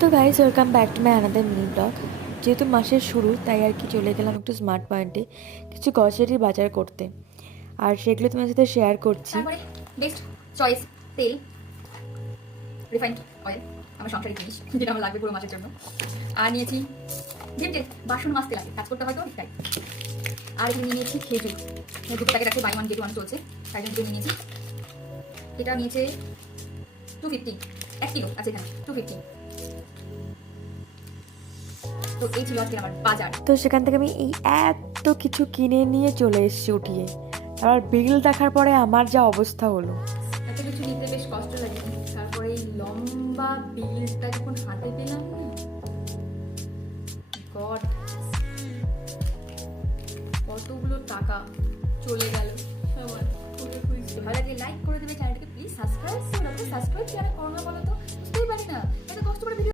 তো guys, welcome back to my another mini blog. যেহেতু মাসের শুরু, তাই আর কি চলে গেলাম একটু স্মার্ট পয়েন্টে কিছু গ্রসারি বাজার করতে, আর সেগুলো তোমার সাথে শেয়ার করছি। তারপরে বেস্ট চয়েস তেল, রিফাইন্ড অয়েল, আমার সংসারিক জিনিস যেটা আমার লাগবে পুরো মাসের জন্য। আর নিয়েছি যে বাসন মাজতে লাগে, কাজ করতে হয় তো তাই। আর এখানে নিয়ে নিয়েছি খেজুর, দুটো প্যাকেট আছে, বাই ওয়ান গেট ওয়ান চলছে, তাই জন্য নিয়ে নিয়েছি। এটা নিয়েছে 250, 1 কিলো আছে এখানে 250। তো এই ছিল আজকে আমার বাজার। তো সেখান থেকে আমি এই এত কিছু কিনে নিয়ে চলে এসেছি উঠিয়ে। আর বিল দেখার পরে আমার যা অবস্থা হলো, এত কিছু নিতে বেশ কষ্ট লাগে। তারপরে এই লম্বা বিলটা যখন হাতে পেলাম, গড কতগুলো টাকা চলে গেল আমার। ভালো লাগলে লাইক করে দেবে, চ্যানেলটাকে প্লিজ সাবস্ক্রাইব করে রাখো। সাবস্ক্রাইব যারা করো না বলো তো, বুঝতেই পারি না এত কষ্ট করে ভিডিও